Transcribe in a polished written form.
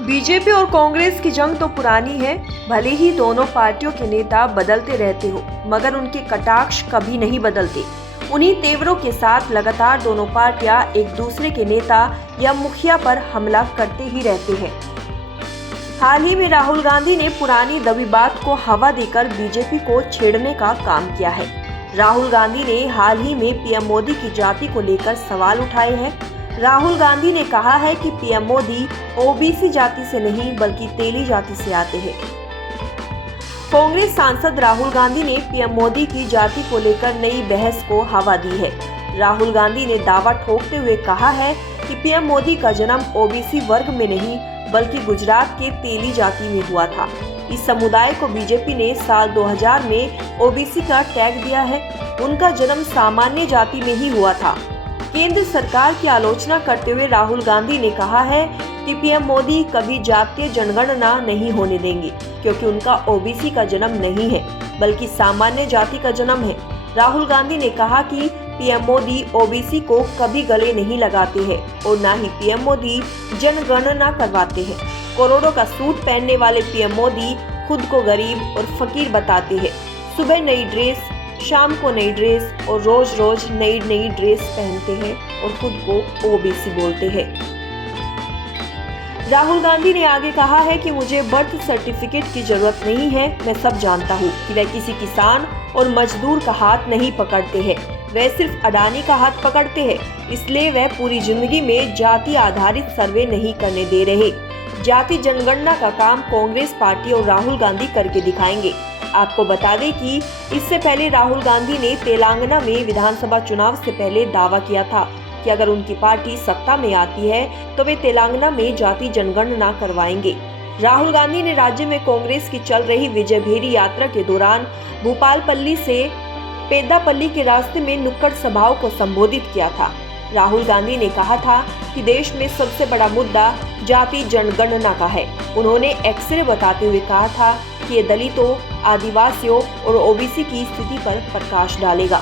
BJP और कांग्रेस की जंग तो पुरानी है। भले ही दोनों पार्टियों के नेता बदलते रहते हो, मगर उनके कटाक्ष कभी नहीं बदलते। उन्हीं तेवरों के साथ लगातार दोनों पार्टियां एक दूसरे के नेता या मुखिया पर हमला करते ही रहते हैं। हाल ही में राहुल गांधी ने पुरानी दबी बात को हवा देकर बीजेपी को छेड़ने का काम किया है। राहुल गांधी ने हाल ही में पीएम मोदी की जाति को लेकर सवाल उठाए हैं। राहुल गांधी ने कहा है कि पीएम मोदी ओबीसी जाति से नहीं बल्कि तेली जाति से आते हैं। कांग्रेस सांसद राहुल गांधी ने पीएम मोदी की जाति को लेकर नई बहस को हवा दी है। राहुल गांधी ने दावा ठोकते हुए कहा है कि पीएम मोदी का जन्म ओबीसी वर्ग में नहीं बल्कि गुजरात के तेली जाति में हुआ था। इस समुदाय को बीजेपी ने साल 2000 में ओबीसी का टैग दिया है। उनका जन्म सामान्य जाति में ही हुआ था। केंद्र सरकार की आलोचना करते हुए राहुल गांधी ने कहा है कि पीएम मोदी कभी जातीय जनगणना नहीं होने देंगे, क्योंकि उनका ओबीसी का जन्म नहीं है बल्कि सामान्य जाति का जन्म है। राहुल गांधी ने कहा कि पीएम मोदी ओबीसी को कभी गले नहीं लगाते हैं और न ही पीएम मोदी जनगणना करवाते हैं। करोड़ों का सूट पहनने वाले पीएम मोदी खुद को गरीब और फकीर बताते हैं। सुबह नई ड्रेस, शाम को नई ड्रेस और रोज रोज नई नई ड्रेस पहनते हैं और खुद को ओबीसी बोलते हैं। राहुल गांधी ने आगे कहा है कि मुझे बर्थ सर्टिफिकेट की जरूरत नहीं है। मैं सब जानता हूँ कि वह किसी किसान और मजदूर का हाथ नहीं पकड़ते हैं, वह सिर्फ अडानी का हाथ पकड़ते हैं। इसलिए वह पूरी जिंदगी में जाति आधारित सर्वे नहीं करने दे रहे। जाति जनगणना का काम कांग्रेस पार्टी और राहुल गांधी करके दिखाएंगे। आपको बता दें कि इससे पहले राहुल गांधी ने तेलंगाना में विधानसभा चुनाव से पहले दावा किया था कि अगर उनकी पार्टी सत्ता में आती है तो वे तेलंगाना में जाति जनगणना करवाएंगे। राहुल गांधी ने राज्य में कांग्रेस की चल रही विजय भेरी यात्रा के दौरान भूपालपल्ली से पेद्दापल्ली के रास्ते में नुक्कड़ सभाओं को संबोधित किया था। राहुल गांधी ने कहा था कि देश में सबसे बड़ा मुद्दा जाति जनगणना का है। उन्होंने एक्सरे बताते हुए कहा था कि ये दलितों, आदिवासियों और ओबीसी की स्थिति पर प्रकाश डालेगा।